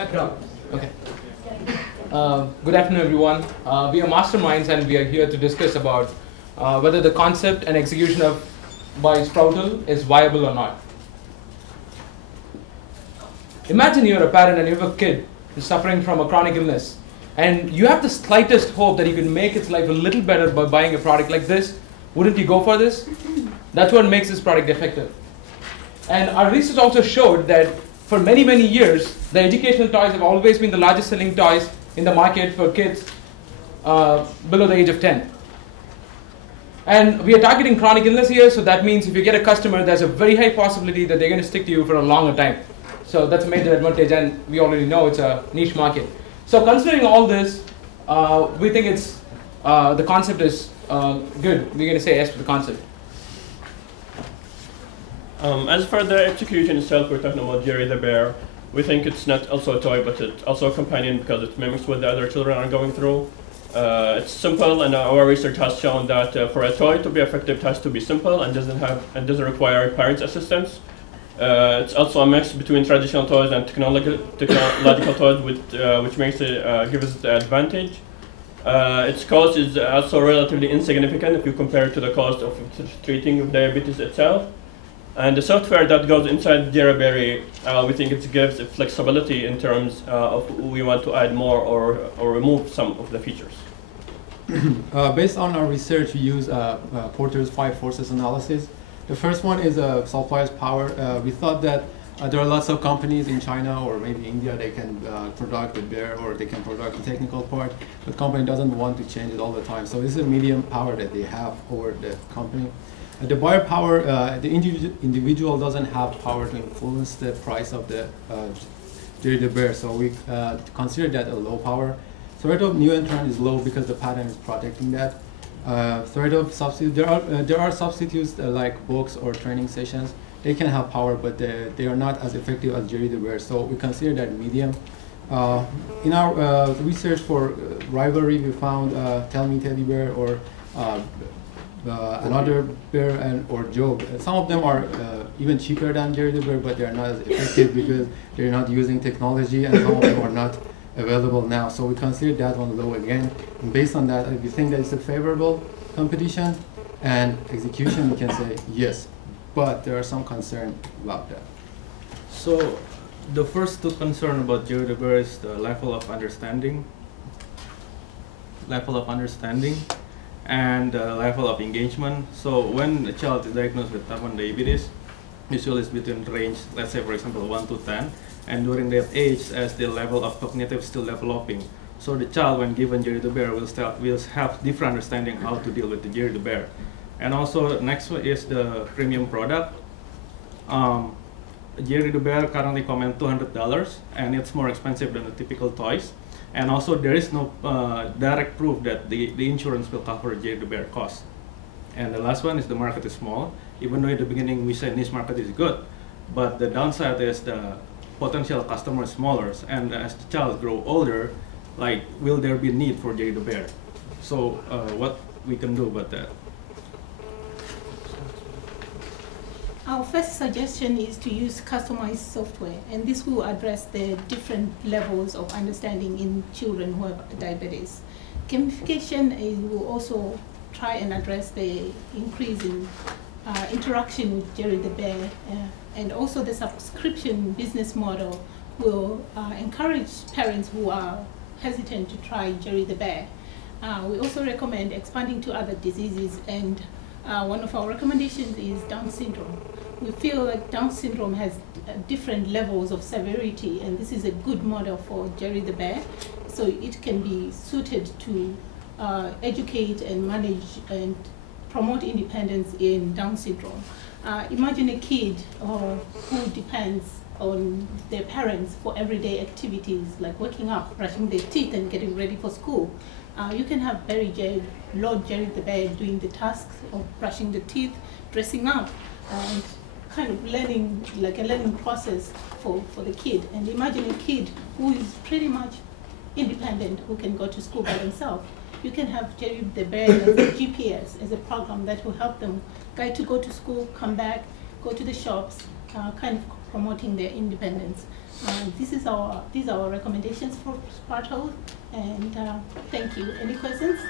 Okay. Good afternoon, everyone. We are masterminds, and we are here to discuss about whether the concept and execution of by Sproutle is viable or not. Imagine you're a parent and you have a kid who's suffering from a chronic illness, and you have the slightest hope that you can make its life a little better by buying a product like this. Wouldn't you go for this? That's what makes this product effective. And our research also showed that for many, many years, the educational toys have always been the largest selling toys in the market for kids below the age of 10. And we are targeting chronic illness here, so that means if you get a customer, there's a very high possibility that they're going to stick to you for a longer time. So that's a major advantage, and we already know it's a niche market. So considering all this, we think it's the concept is good. We're going to say yes to the concept. As for the execution itself, we're talking about Jerry the Bear. We think it's not also a toy, but it's also a companion because it mimics what the other children are going through. It's simple, and our research has shown that for a toy to be effective, it has to be simple and doesn't require parents' assistance. It's also a mix between traditional toys and technological toys, which makes it gives it the advantage. Its cost is also relatively insignificant if you compare it to the cost of treating diabetes itself. And the software that goes inside Jerryberry, we think it gives flexibility in terms of we want to add more or remove some of the features. Based on our research, we use Porter's 5 forces analysis. The first one is supplies power. We thought that there are lots of companies in China or maybe India, they can produce the bear or they can produce the technical part, but the company doesn't want to change it all the time. So this is a medium power that they have over the company. The buyer power, the individual doesn't have power to influence the price of the Jerry the Bear, so we consider that a low power. Threat of new entrant is low because the patent is protecting that. Threat of substitute, there are substitutes like books or training sessions. They can have power, but they are not as effective as Jerry the Bear, so we consider that medium. In our research for rivalry, we found Tell Me Teddy Bear or another bear or Job. Some of them are even cheaper than Jerry the Bear, but they are not as effective because they're not using technology, and some of them are not available now. So we consider that one low again. And based on that, if you think that it's a favorable competition and execution, we can say yes. But there are some concerns about that. So the first two concern about Jerry the Bear is the level of understanding. And level of engagement. So when a child is diagnosed with type 1 diabetes, usually it's between range, let's say for example 1 to 10, and during that age, as the level of cognitive is still developing, so the child, when given Jerry the Bear, will have different understanding how to deal with the Jerry the Bear. And also next one is the premium product. Jerry the Bear currently commands $200, and it's more expensive than the typical toys. And also there is no direct proof that the insurance will cover Jerry the Bear cost. And the last one is the market is small. Even though in the beginning we said niche market is good, but the downside is the potential customer is smaller, and as the child grow older, like will there be need for Jerry the Bear? So what we can do about that? Our first suggestion is to use customized software, and this will address the different levels of understanding in children who have diabetes. Gamification will also try and address the increase in interaction with Jerry the Bear, and also the subscription business model will encourage parents who are hesitant to try Jerry the Bear. We also recommend expanding to other diseases, and one of our recommendations is Down syndrome. We feel like Down syndrome has different levels of severity, and this is a good model for Jerry the Bear. So it can be suited to educate and manage and promote independence in Down syndrome. Imagine a kid who depends on their parents for everyday activities like waking up, brushing their teeth, and getting ready for school. You can have Lord Jerry the Bear doing the tasks of brushing the teeth, dressing up, and kind of learning, like a learning process for the kid. And imagine a kid who is pretty much independent, who can go to school by themselves. You can have Jerry the Bear as a GPS, as a program that will help them guide to go to school, come back, go to the shops, kind of promoting their independence. These are our recommendations for Sparto, and thank you. Any questions?